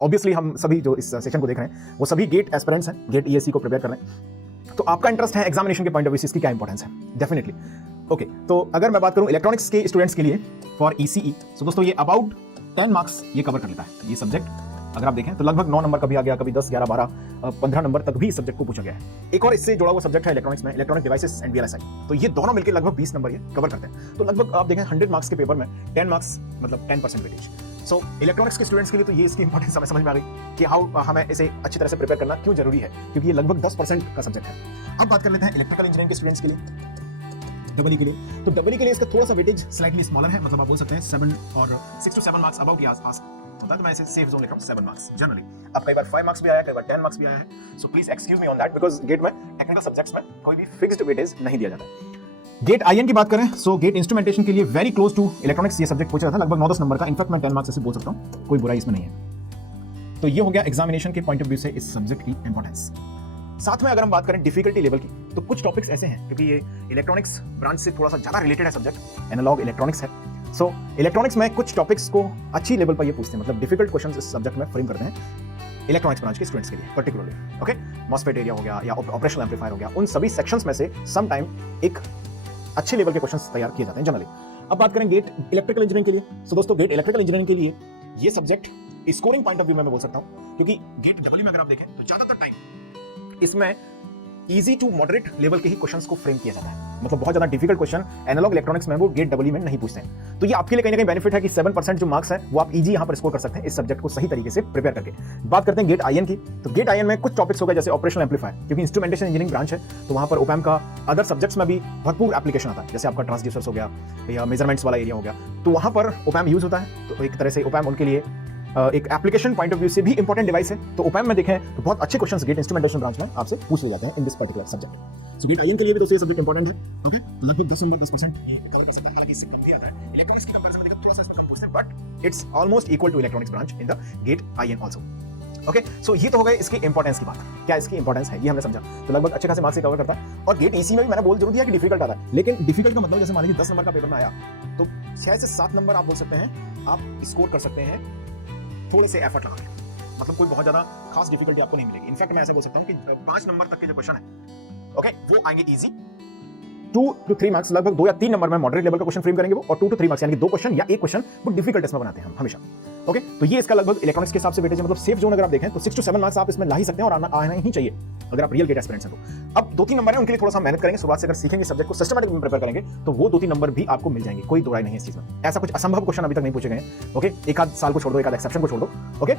Obviously हम सभी जो इस सेशन को देख रहे हैं वो सभी गेट एस्पिरेंट्स हैं, गेट ईएससी को प्रिपेयर कर रहे हैं। तो आपका इंटरेस्ट है एग्जामिनेशन के पॉइंट ऑफ व्यू से इसकी क्या इंपॉर्टेंस है, डेफिनेटली। ओके, तो अगर मैं बात करूं इलेक्ट्रॉनिक्स के स्टूडेंट्स के लिए फॉर ईसीई, तो दोस्तों ये अबाउट 10 मार्क्स ये कवर कर लेता है। ये सब्जेक्ट अगर आप देखें तो लगभग 9 नंबर का भी आ गया, कभी 10, 11, 12, 15 नंबर तक भी सब्जेक्ट को पूछा गया है। एक और इससे जुड़ा हुआ सब्जेक्ट है इलेक्ट्रॉनिक्स में, इलेक्ट्रॉनिक डिवाइसेस एंड वीएलएसआई। तो ये दोनों मिलकर लगभग 20 नंबर ये कवर करते हैं। तो लगभग आप देखें 100 मार्क्स के पेपर में 10 मार्क्स मतलब 10% वेटेज। सो इलेक्ट्रॉनिक्स के स्टूडेंट्स के लिए तो ये इसकी इंपॉर्टेंस हमें समझ में आ गई कि हाउ हमें इसे अच्छी तरह से प्रिपेयर करना क्यों जरूरी है, क्योंकि ये लगभग 10% का सब्जेक्ट है। अब बात कर लेते हैं इलेक्ट्रिकल इंजीनियरिंग के स्टूडेंट्स के लिए, डबल ई के लिए। तो डबल ई के लिए इसका थोड़ा सा वेटेज स्लाइटली स्मॉलर है, मतलब आप बोल सकते हैं 7 और 6 to 7 मार्क्स अबाउट के आसपास होता है। तो मैं इसे सेफ जोन लिख रहा हूं 7 मार्क्स जनरली। अब कई बार 5 मार्क्स भी आया है, कई बार 10 मार्क्स भी आया है। So please excuse me on that, because GATE में टेक्निकल सब्जेक्ट्स में कोई भी फिक्स्ड वेटेज नहीं दिया जाता है। गेट आईएन की बात करें, सो गेट इंस्ट्रूमेंटेशन के लिए वेरी क्लोज टू इलेक्ट्रॉनिक्स ये सब्जेक्ट पूछा था, लगभग 9-10 नंबर का। इनफैक्ट मैं 10 मार्क्स से बोल सकता हूं, कोई बुराई इसमें नहीं है। तो ये हो गया एग्जामिनेशन के पॉइंट ऑफ व्यू से इस सब्जेक्ट की इंपॉर्टेंस। साथ में अगर हम बात करें डिफिकल्टी लेवल की, तो कुछ टॉपिक्स ऐसे हैं, क्योंकि ये इलेक्ट्रॉनिक्स ब्रांच से थोड़ा सा ज्यादा रिलेटेड है सब्जेक्ट, एनालॉग इलेक्ट्रॉनिक्स है। सो इलेक्ट्रॉनिक्स में कुछ टॉपिक्स को अच्छी लेवल पर ये पूछते हैं, मतलब डिफिकल्ट क्वेश्चंस इस सब्जेक्ट में फ्रेम करते हैं इलेक्ट्रॉनिक्स ब्रांच के स्टूडेंट्स के लिए पर्टिकुलरली। ओके, मॉसफेट एरिया हो गया या ऑपरेशनल एम्पलीफायर हो गया, उन सभी सेक्शंस में से सम टाइम एक अच्छे लेवल के क्वेश्चंस तैयार किए जाते हैं जनरली। अब बात करें गेट इलेक्ट्रिकल इंजीनियरिंग के लिए, सो दोस्तों गेट इलेक्ट्रिकल इंजीनियरिंग के लिए ये subject scoring point of view में मैं बोल सकता हूं, क्योंकि गेट डबल में अगर आप देखें तो ज्यादातर टाइम इसमें इजी टू मॉडरेट लेवल के ही क्वेश्चंस को फ्रेम किया जाता है, मतलब बहुत ज्यादा डिफिकल्ट क्वेश्चन एनालॉग इलेक्ट्रॉनिक्स में वो गेट डबल में नहीं पूछते हैं। तो ये आपके लिए कहीं ना कहीं बेनिफिट है कि 7% जो मार्क्स है वो आप इजी यहां पर स्कोर कर सकते हैं इस सब्जेक्ट को सही तरीके से प्रिपेयर करके। बात करते हैं गेट आईएन की, तो गेट आईएन में कुछ टॉपिक्स हो गए जैसे ऑपरेशनल एम्पलीफायर, क्योंकि इंस्ट्रूमेंटेशन इंजीनियरिंग ब्रांच है तो वहां पर ओपैम का अदर सब्जेक्ट्स में भी भरपूर एप्लीकेशन आता है, जैसे आपका ट्रांसड्यूसर्स हो गया या मेजरमेंट्स वाला एरिया हो गया, तो वहां पर ओपैम यूज होता है। तो एक तरह से ओपैम उनके लिए एक एप्लीकेशन पॉइंट ऑफ व्यू से भी इंपॉर्टेंट डिवाइस है। तो ओपैम में देखें तो बहुत अच्छे क्वेश्चंस गेट इंस्ट्रूमेंटेशन ब्रांच में आपसे पूछ लिए जाते हैं in this particular subject. So GATE IN के लिए भी तो ये सब्जेक्ट इंपॉर्टेंट है। ओके, तो लगभग 10 नंबर 10% ये कवर कर सकता है, हालांकि इससे कम भी आता है इलेक्ट्रॉनिक्स की कंपैरिजन में, देखो थोड़ा सा इसमें कम पूछते हैं, but it's almost equal to electronics branch in the GATE IN also. Okay, so ये तो हो गए इसकी इंपॉर्टेंस की बात, क्या इसकी इंपॉर्टेंस है ये हमने समझा। तो लगभग अच्छे खासे मार्क्स से कवर करता है। और गेट ईसी में भी मैंने बोल जरूर दिया कि डिफिकल्ट आता है, लेकिन डिफिकल्ट का मतलब जैसे मान लीजिए 10 नंबर का पेपर में आया तो 6 से 7 नंबर आप बोल सकते हैं आप स्कोर कर सकते हैं थोड़े से एफर्ट लगा के, मतलब कोई बहुत ज्यादा खास डिफिकल्टी आपको नहीं मिलेगी। इनफैक्ट मैं ऐसे बोल सकता हूं कि 5 नंबर तक के जो क्वेश्चन है ओके वो आएंगे इजी, 2 to 3 मार्क्स लगभग 2 या 3 नंबर में मॉडरेट लेवल का क्वेश्चन फ्रेम करेंगे वो, और 2 to 3 मार्क्स यानी कि 2 क्वेश्चन या एक क्वेश्चन वो डिफिकल्ट इसमें बनाते हैं हम हमेशा। ओके, तो ये इसका लगभग इलेक्ट्रॉनिक्स के हिसाब से वेटेज है, मतलब सेफ जोन अगर आप देखें तो 6 to 7 मार्क्स आप इसमें ला ही सकते हैं और आना ही चाहिए अगर आप रियल गेट एस्पिरेंट्स हैं तो। अब 2-3 नंबर है उनके लिए थोड़ा सा मेहनत करेंगे, शुरुआत से अगर सीखेंगे सब्जेक्ट को सिस्टमैटिक में प्रिपेयर करेंगे तो वो 2-3 नंबर भी आपको मिल जाएंगे, कोई दो राय नहीं है इस चीज में। ऐसा कुछ असंभव क्वेश्चन अभी तक नहीं पूछे गए। ओके, एक आध साल को छोड़ दो, एक आध एक्सेप्शन को छोड़ दो। ओके।